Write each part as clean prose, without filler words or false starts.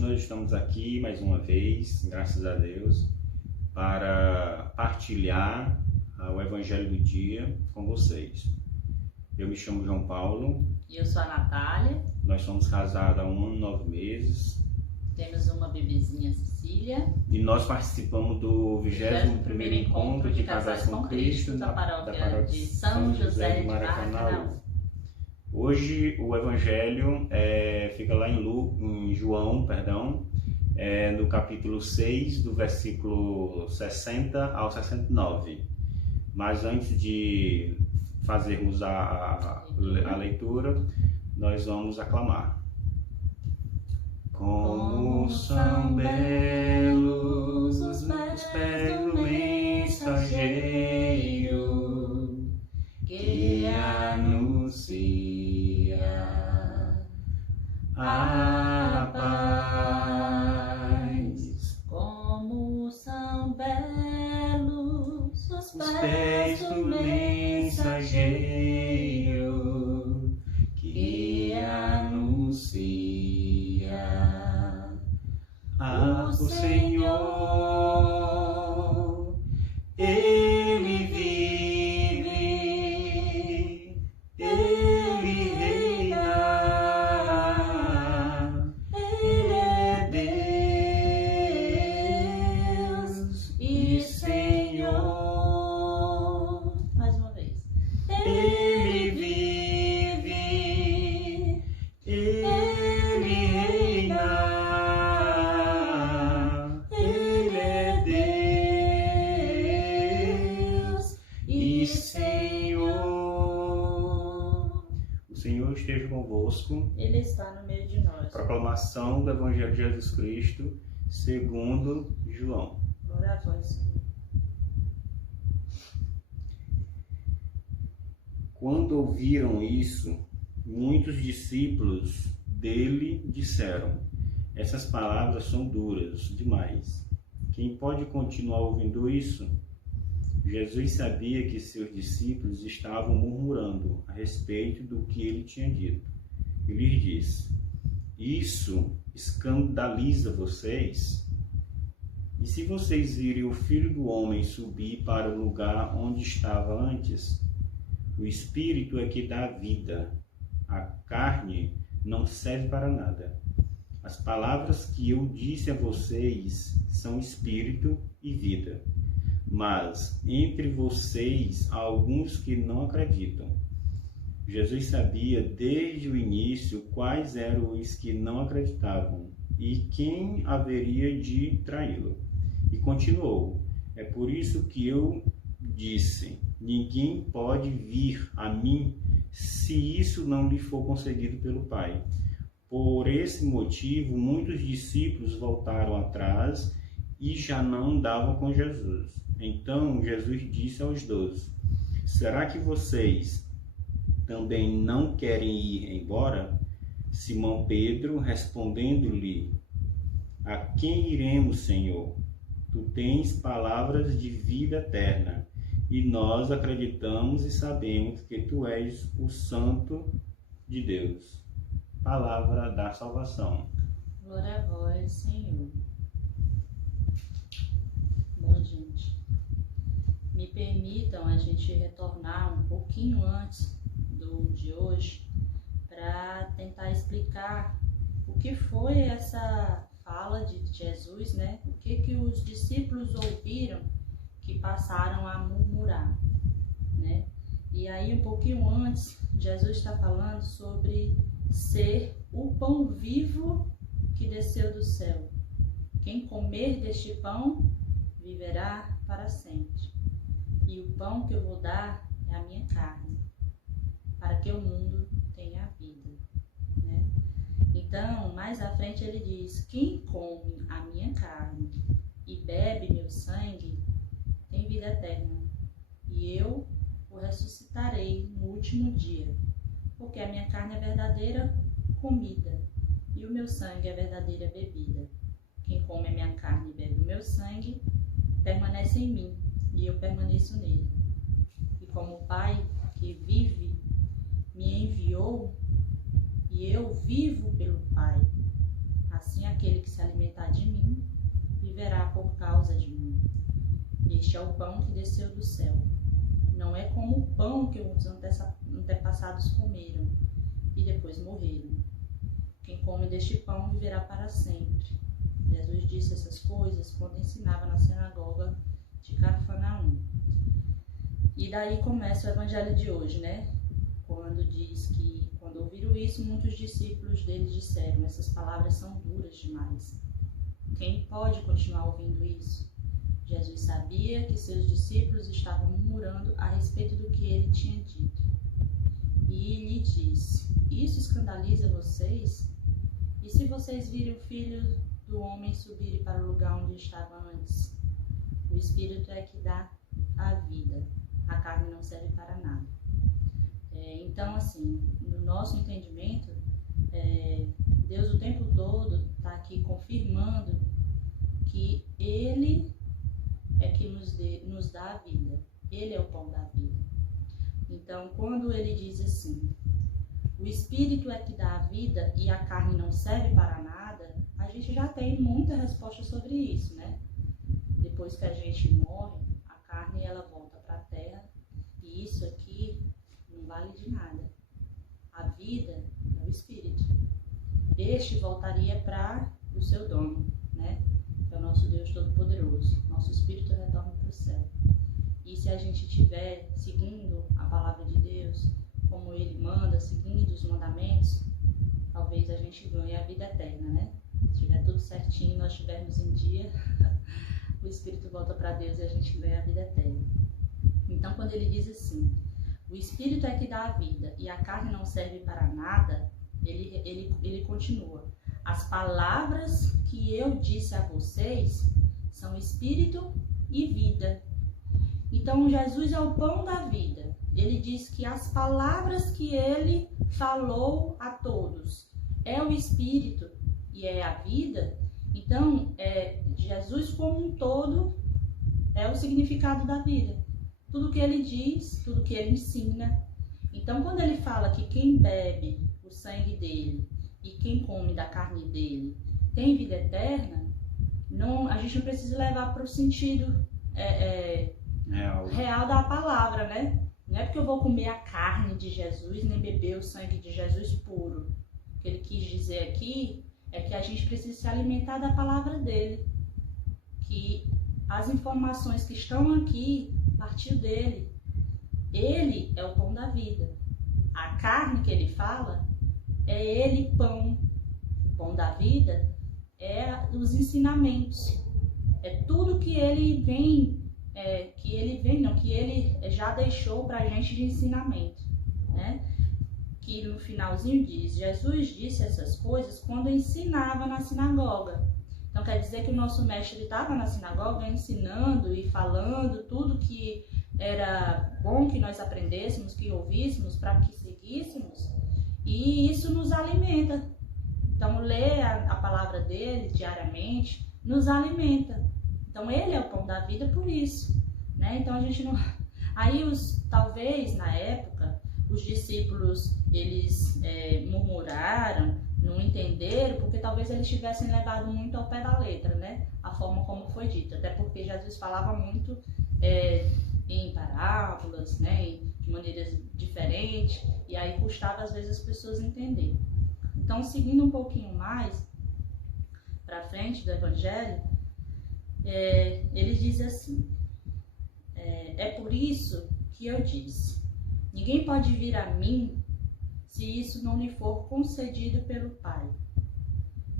Hoje nós estamos aqui mais uma vez, graças a Deus, para partilhar o Evangelho do dia com vocês. Eu me chamo João Paulo. E eu sou a Natália. Nós somos casados há 1 ano e 9 meses. Temos uma bebezinha, Cecília. E nós participamos do 21º Encontro de Casais com Cristo da paróquia de São José de Maracanã. Hoje o Evangelho fica lá em João, no capítulo 6, do versículo 60 ao 69. Mas antes de fazermos a leitura, nós vamos aclamar. Como são belos os pés do mensageiro que anuncia a paz. Como são belos os Pés do mensageiro que anuncia o Senhor. Ele vive, Ele reina, Ele é Deus e Senhor. Mais uma vez. Ele vive, Ele reina, Ele é Deus e Senhor. O Senhor esteja convosco. Ele está no meio de nós. Proclamação do Evangelho de Jesus Cristo segundo João. Glória a vós, Senhor. Quando ouviram isso, muitos discípulos dele disseram: essas palavras são duras demais. Quem pode continuar ouvindo isso? Jesus sabia que seus discípulos estavam murmurando a respeito do que ele tinha dito. Ele lhes disse: isso escandaliza vocês? E se vocês virem o Filho do Homem subir para o lugar onde estava antes? O Espírito é que dá vida, a carne não serve para nada. As palavras que eu disse a vocês são Espírito e vida. Mas entre vocês há alguns que não acreditam. Jesus sabia desde o início quais eram os que não acreditavam e quem haveria de traí-lo. E continuou: é por isso que eu disse: ninguém pode vir a mim se isso não lhe for concedido pelo Pai. Por esse motivo, muitos discípulos voltaram atrás e já não andavam com Jesus. Então Jesus disse aos 12: será que vocês também não querem ir embora? Simão Pedro, respondendo-lhe: a quem iremos, Senhor? Tu tens palavras de vida eterna, e nós acreditamos e sabemos que tu és o Santo de Deus. Palavra da salvação. Glória a vós, Senhor. Bom, gente, me permitam a gente retornar um pouquinho antes do de hoje para tentar explicar o que foi essa fala de Jesus, né? O que os discípulos ouviram que passaram a murmurar, né? E aí, um pouquinho antes, Jesus está falando sobre ser o pão vivo que desceu do céu. Quem comer deste pão viverá para sempre. E o pão que eu vou dar é a minha carne, para que o mundo tenha vida, né? Então, mais à frente ele diz: quem come a minha carne e bebe meu sangue tem vida eterna, e eu o ressuscitarei no último dia, porque a minha carne é verdadeira comida e o meu sangue é verdadeira bebida. Quem come a minha carne e bebe o meu sangue permanece em mim e eu permaneço nele. E como o Pai que vive me enviou e eu vivo pelo Pai, Assim aquele que se alimentar de mim, viverá por causa de mim. Este é o pão que desceu do céu. Não é como o pão que os antepassados comeram e depois morreram. Quem come deste pão viverá para sempre. Jesus disse essas coisas quando ensinava na sinagoga de Cafarnaum. E daí começa o evangelho de hoje, né? Quando diz que, quando ouviram isso, muitos discípulos dele disseram: essas palavras são duras demais. Quem pode continuar ouvindo isso? Jesus sabia que seus discípulos estavam murmurando a respeito do que ele tinha dito. E lhe disse: isso escandaliza vocês? E se vocês virem o Filho do Homem subir para o lugar onde estava antes? O Espírito é que dá a vida, a carne não serve para nada. Então, assim, no nosso entendimento, Deus o tempo todo está aqui confirmando que Ele é que nos dá a vida. Ele é o pão da vida. Então, quando Ele diz assim, o Espírito é que dá a vida e a carne não serve para nada, a gente já tem muita resposta sobre isso, né? Depois que a gente morre, a carne ela volta para a terra e isso aqui não vale de nada. A vida é o Espírito. Este voltaria para o seu dono, né? Que é o nosso Deus Todo-Poderoso. Nosso Espírito retorna para o céu. E se a gente estiver seguindo a palavra de Deus, como Ele manda, seguindo os mandamentos, talvez a gente ganhe a vida eterna, né? Se estiver tudo certinho, nós estivermos em dia, o Espírito volta para Deus e a gente ganha a vida eterna. Então, quando Ele diz assim, o Espírito é que dá a vida e a carne não serve para nada, ele continua. As palavras que eu disse a vocês são Espírito e vida. Então, Jesus é o pão da vida. Ele diz que as palavras que Ele falou a todos é o Espírito e é a vida. Então, Jesus como um todo é o significado da vida. Tudo que Ele diz, tudo que Ele ensina. Então, quando Ele fala que quem bebe o sangue dEle e quem come da carne dEle tem vida eterna, a gente não precisa levar para o sentido real da palavra, né? Não é porque eu vou comer a carne de Jesus, nem beber o sangue de Jesus puro. O que Ele quis dizer aqui é que a gente precisa se alimentar da palavra dEle. Que as informações que estão aqui partiu dEle. Ele é o pão da vida. A carne que Ele fala é Ele pão. O pão da vida é os ensinamentos. É tudo que Ele vem, que Ele já deixou para a gente de ensinamento, né? Que no finalzinho diz, Jesus disse essas coisas quando ensinava na sinagoga. Então quer dizer que o nosso mestre estava na sinagoga ensinando e falando tudo que era bom que nós aprendêssemos, que ouvíssemos, para que seguíssemos. E isso nos alimenta. Então ler a palavra dele diariamente nos alimenta. Então ele é o pão da vida por isso, né? Então a gente não... Aí talvez na época os discípulos eles murmuraram, não entenderam, porque talvez eles tivessem levado muito ao pé da letra, né? A forma como foi dito, até porque Jesus falava muito em parábolas, né? De maneiras diferentes, e aí custava às vezes as pessoas entenderem. Então, seguindo um pouquinho mais para frente do Evangelho, ele diz assim, é por isso que eu disse, ninguém pode vir a mim se isso não lhe for concedido pelo Pai.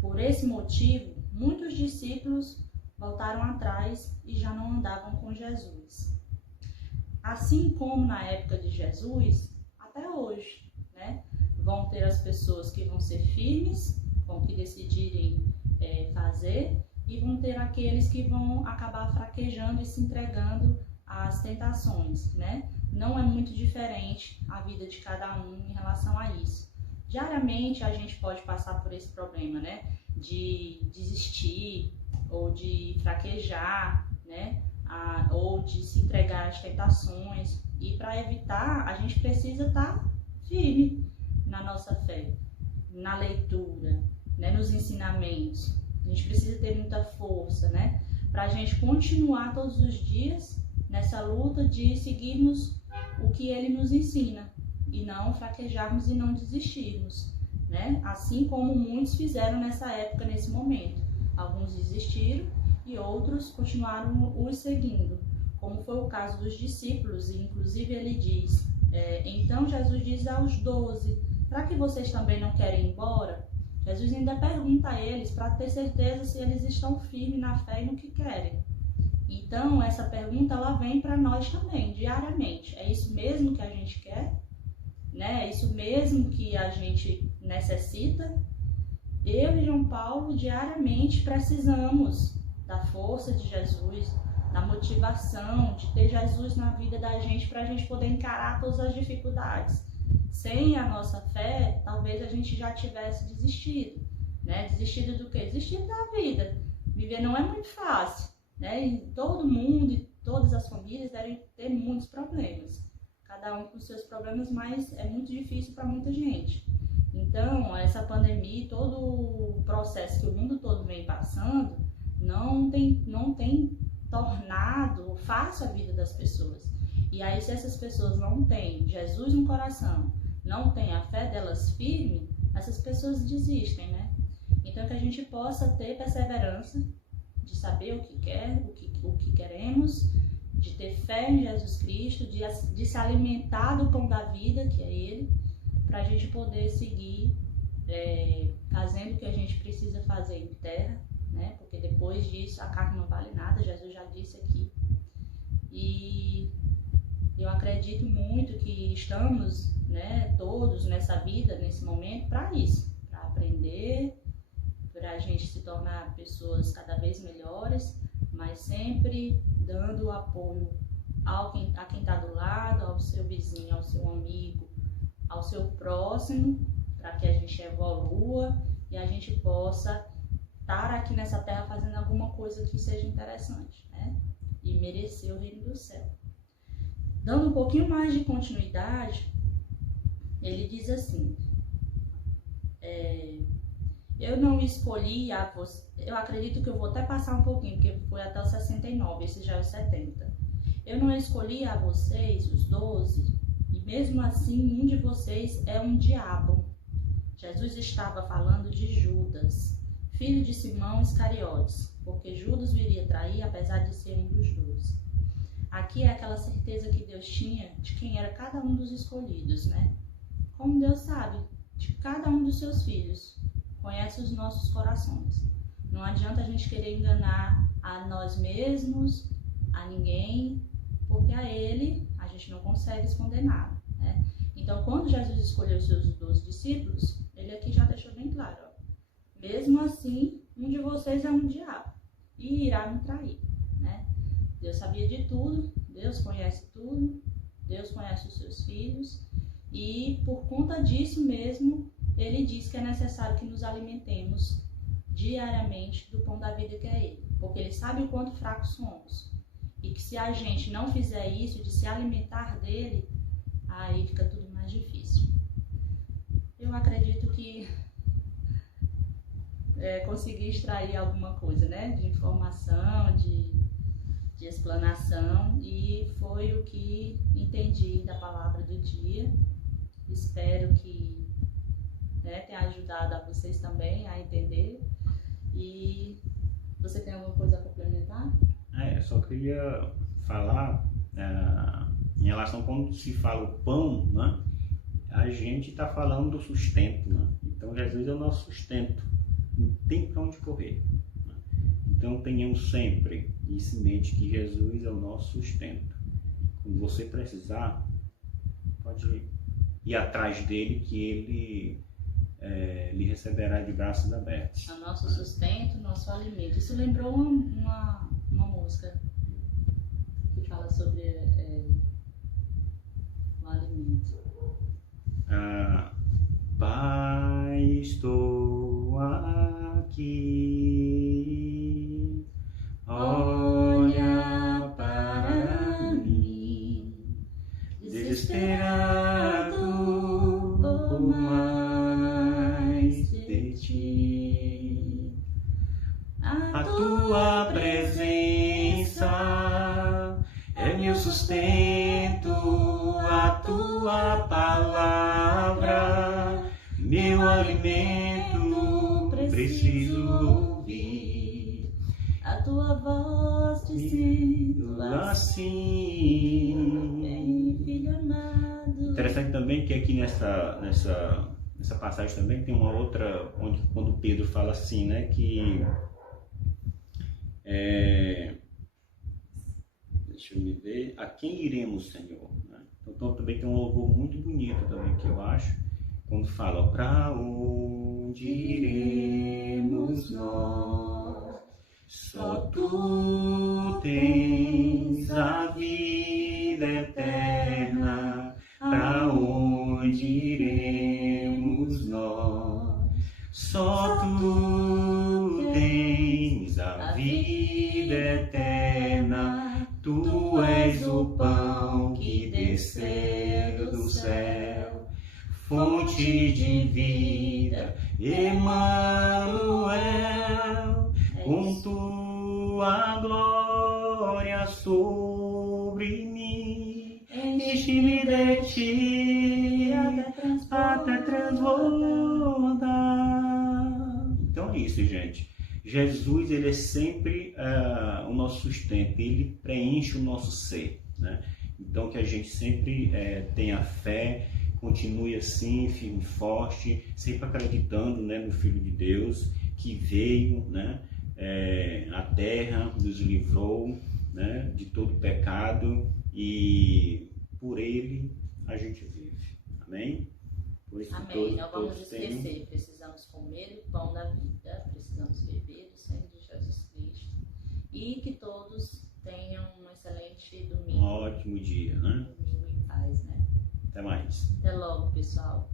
Por esse motivo, muitos discípulos voltaram atrás e já não andavam com Jesus. Assim como na época de Jesus, até hoje, né? Vão ter as pessoas que vão ser firmes com o que decidirem fazer, e vão ter aqueles que vão acabar fraquejando e se entregando às tentações, né? Não é muito diferente a vida de cada um em relação a isso. Diariamente a gente pode passar por esse problema, né? De desistir ou de fraquejar, né? Ou de se entregar às tentações. E para evitar, a gente precisa estar firme na nossa fé, na leitura, né, nos ensinamentos. A gente precisa ter muita força, né, para a gente continuar todos os dias nessa luta de seguirmos o que ele nos ensina e não fraquejarmos e não desistirmos, né? Assim como muitos fizeram nessa época, nesse momento. Alguns desistiram e outros continuaram os seguindo, como foi o caso dos discípulos, e inclusive ele diz, então Jesus diz aos 12, para que vocês também não querem ir embora? Jesus ainda pergunta a eles para ter certeza se eles estão firmes na fé e no que querem. Então, essa pergunta ela vem para nós também, diariamente. É isso mesmo que a gente quer? Né? É isso mesmo que a gente necessita? Eu e João Paulo, diariamente, precisamos da força de Jesus, da motivação, de ter Jesus na vida da gente para a gente poder encarar todas as dificuldades. Sem a nossa fé, talvez a gente já tivesse desistido, né? Desistido do quê? Desistido da vida. Viver não é muito fácil, né? E todo mundo e todas as famílias devem ter muitos problemas. Cada um com seus problemas, mas é muito difícil para muita gente. Então, essa pandemia, todo o processo que o mundo todo vem passando, não tem tornado fácil a vida das pessoas. E aí, se essas pessoas não têm Jesus no coração, não têm a fé delas firme, essas pessoas desistem, né? Então, que a gente possa ter perseverança de saber o que quer, o que queremos, de ter fé em Jesus Cristo, de se alimentar do pão da vida, que é Ele, para a gente poder seguir fazendo o que a gente precisa fazer em terra, né? Porque depois disso a carne não vale nada, Jesus já disse aqui. E eu acredito muito que estamos, né, todos nessa vida, nesse momento, para isso, para aprender, para a gente se tornar pessoas cada vez melhores, mas sempre dando apoio a quem está do lado, ao seu vizinho, ao seu amigo, ao seu próximo, para que a gente evolua e a gente possa estar aqui nessa terra fazendo alguma coisa que seja interessante, né? E merecer o reino do céu. Dando um pouquinho mais de continuidade, ele diz assim, eu não escolhi a você, eu acredito que eu vou até passar um pouquinho, porque foi até o 69, esse já é o 70. Eu não escolhi a vocês, os 12, e mesmo assim um de vocês é um diabo. Jesus estava falando de Judas, filho de Simão Iscariotes, porque Judas viria trair, apesar de ser um dos 12. Aqui é aquela certeza que Deus tinha de quem era cada um dos escolhidos, né? Como Deus sabe de cada um dos seus filhos, conhece os nossos corações. Não adianta a gente querer enganar a nós mesmos, a ninguém, porque a Ele a gente não consegue esconder nada, né? Então, quando Jesus escolheu os seus 12 discípulos, Ele aqui já deixou bem claro, ó, mesmo assim, um de vocês é um diabo e irá me trair, né? Deus sabia de tudo, Deus conhece tudo, Deus conhece os seus filhos e por conta disso mesmo, Ele diz que é necessário que nos alimentemos diariamente do pão da vida que é Ele, porque Ele sabe o quanto fracos somos e que se a gente não fizer isso, de se alimentar dEle, aí fica tudo mais difícil. Eu acredito que consegui extrair alguma coisa, né, de informação, de explanação, e foi o que entendi da palavra do dia. Espero que, né, tenha ajudado a vocês também a entender. E você tem alguma coisa a complementar? Eu só queria falar em relação a quando se fala o pão, né? A gente está falando do sustento, né? Então Jesus é o nosso sustento, não tem para onde correr, né? Então tenhamos sempre isso em mente, que Jesus é o nosso sustento. Quando você precisar, pode ir atrás dele, que ele lhe receberá de braços abertos. O nosso sustento, nosso alimento. Isso lembrou uma música que fala sobre o alimento. Pai, estou aqui, olha para mim, desesperado por mais de ti. tua presença é meu sustento, a tua palavra, meu alimento, preciso ouvir a tua voz dizendo assim. Vem, filho amado. Interessante também que aqui nessa passagem também tem uma outra, onde quando Pedro fala assim, né, que deixa eu me ver, a quem iremos, Senhor? Né? Então também tem um louvor muito bonito também que eu acho, quando fala, para onde iremos nós? Só tu tens a vida eterna, para onde iremos nós? Só tu tens a vida eterna, tu és o pão que desceu do céu, fonte de vida, Emmanuel, com tua glória sobre mim, enche-me de ti até transbordar. Então é isso, gente. Jesus, ele é sempre o nosso sustento, ele preenche o nosso ser, né? Então que a gente sempre tenha fé, continue assim, firme e forte, sempre acreditando, né, no Filho de Deus, que veio, né, à terra, nos livrou, né, de todo pecado e por ele a gente vive. Amém? Por isso Amém. Não vamos esquecer, precisamos comer o pão da vida, precisamos beber do sangue de Jesus Cristo e que todos tenham um excelente domingo. Um ótimo dia, né? Domingo em paz, né? Até mais. Até logo, pessoal.